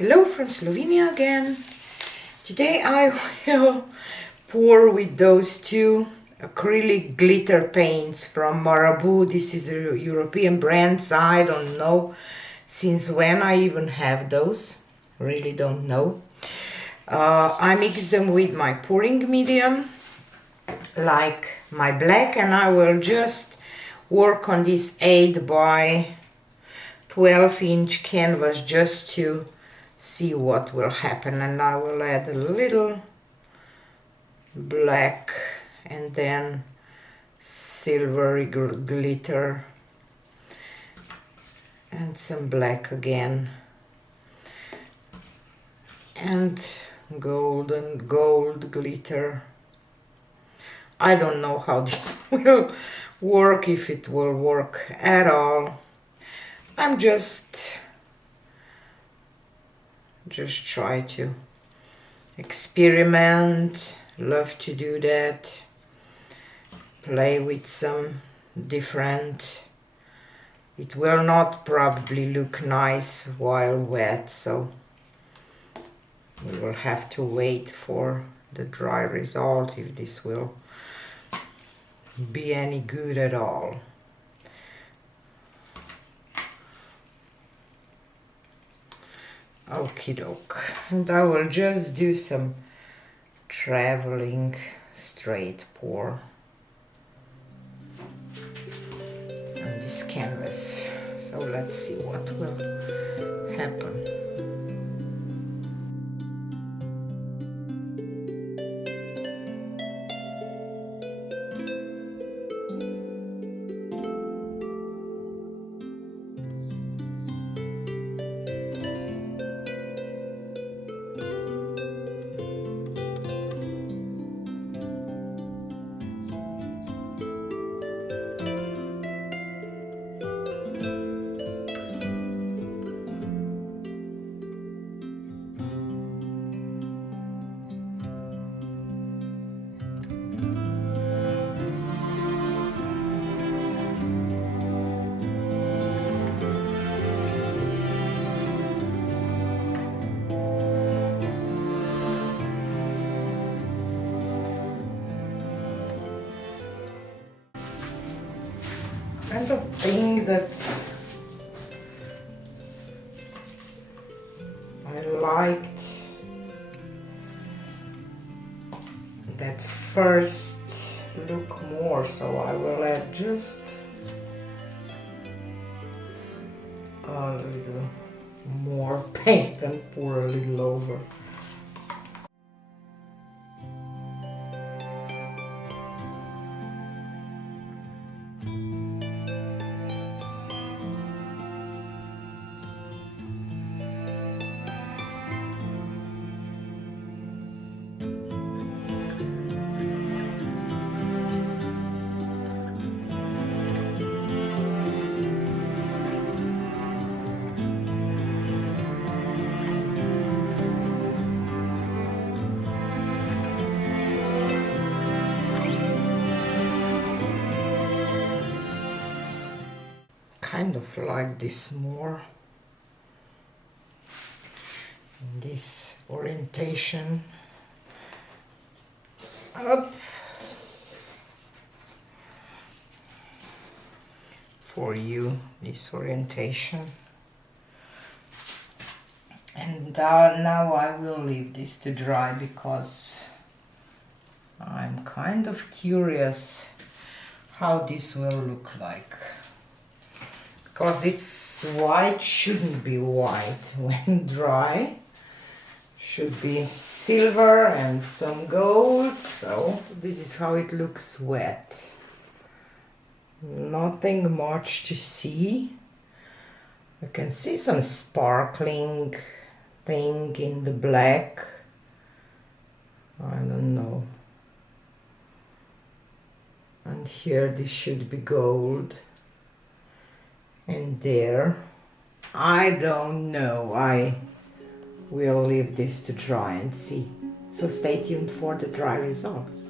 Hello from Slovenia again. Today I will pour with those two acrylic glitter paints from Marabu. This is a European brand, so I don't know since when I even have those. Really don't know. I mix them with my pouring medium, like my black, and I will just work on this 8 by 12-inch canvas just to see what will happen. And I will add a little black and then silvery glitter and some black again and gold glitter. I don't know how this will work, if it will work at all. I'm just try to experiment, love to do that, play with some different. It will not probably look nice while wet, so we will have to wait for the dry result if this will be any good at all. Okie doke, and I will just do some traveling straight pour on this canvas. So let's see what will happen. Kind of thing that I liked that first look more, so I will add just a little more paint and pour a little over. Kind of like this more in this orientation up for you, this orientation. And now I will leave this to dry because I'm kind of curious how this will look like. Because this white shouldn't be white when dry. Should be silver and some gold. So this is how it looks wet. Nothing much to see. You can see some sparkling thing in the black. I don't know. And here this should be gold. And there, I don't know, I will leave this to dry and see. So stay tuned for the dry results.